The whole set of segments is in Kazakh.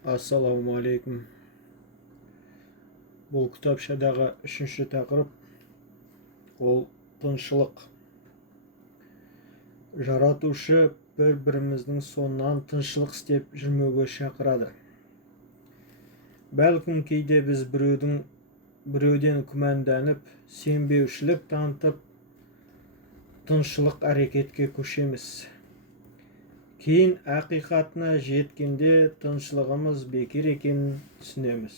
Ассаламу алейкум. Бұл кітапшадағы үшінші тақырып ол тыншылық. Жаратушы бір-біріміздің соңынан тыншылық істеп жүрмеуге шақырады. Бәлкім кейде біз біреуден күмәнданып, сенбеушілік танытып, тыншылық әрекетке көшеміз. Кейін ақиқатына жеткенде тыншылығымыз бекер екенін түсінеміз.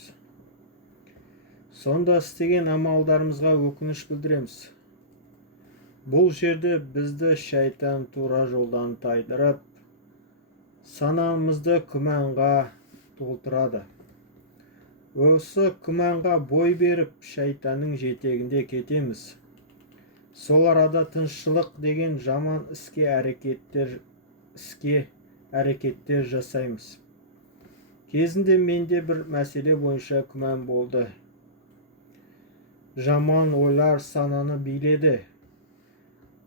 Сонда істеген амалдарымызға өкініш білдіреміз. Бұл жерде бізді шайтан тура жолдан тайдырып, санамызды күмәнға толтырады. Осы күмәнға бой беріп, шайтанның жетегінде кетеміз. Сол арада тыншылық деген жаман іске әрекеттер жасаймыз. Кезінде менде бір мәселе бойынша күмән болды. Жаман ойлар сананы биледі.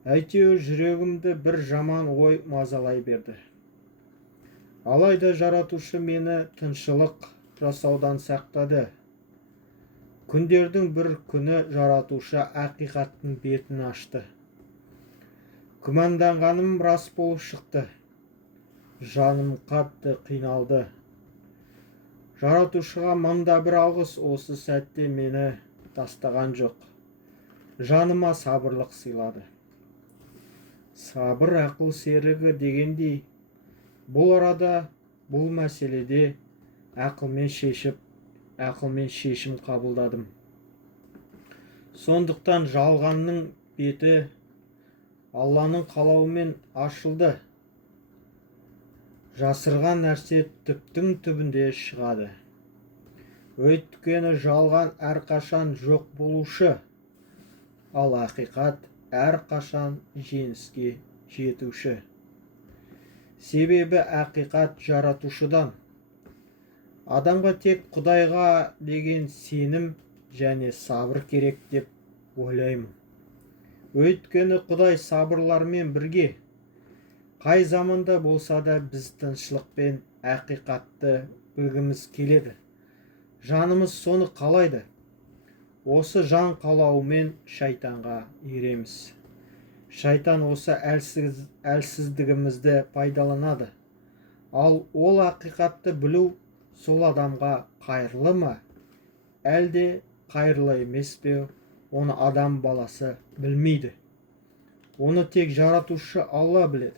Әйтеуір жүрегімді бір жаман ой мазалай берді. Алайда жаратушы мені тыншылық жасаудан сақтады. Күндердің бір күні жаратушы ақиқаттың бетін ашты. Күмәнданғаным рас болып шықты. Жаным қатты қиналды. Жаратушыға мыңда бір алғыс, осы сәтте мені тастаған жоқ. Жаныма сабырлық сыйлады. Сабыр ақыл серігі дегендей, бұл арада, бұл мәселеде ақылмен шешім қабылдадым. Сондықтан жалғанның беті Алланың қалауымен ашылды. Жасырған нәрсе түптің түбінде шығады. Өйткені жалған әрқашан жоқ болушы, ал ақиқат әрқашан жеңіске жетуші. Себебі ақиқат жаратушыдан. Адамға тек Құдайға деген сенім және сабыр керек деп ойлаймын. Өйткені Құдай сабырлармен бірге. Қай заманда болса да біз тыншылық пен ақиқатты білгіміз келеді. Жанымыз соны қалайды. Осы жан қалауымен шайтанға ереміз. Шайтан осы әлсіздігімізді пайдаланады. Ал ол ақиқатты білу сол адамға қайырлы ма? Әлде қайырлы емес пе? Оны адам баласы білмейді. Оны тек жаратушы Алла біледі.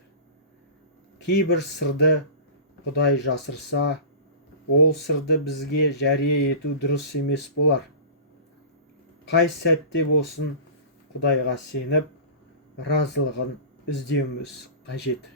Кейбір сырды Құдай жасырса, ол сырды бізге жария ету дұрыс емес болар. Қай сәтте болсын Құдайға сеніп, разылығын іздеуіміз қажет.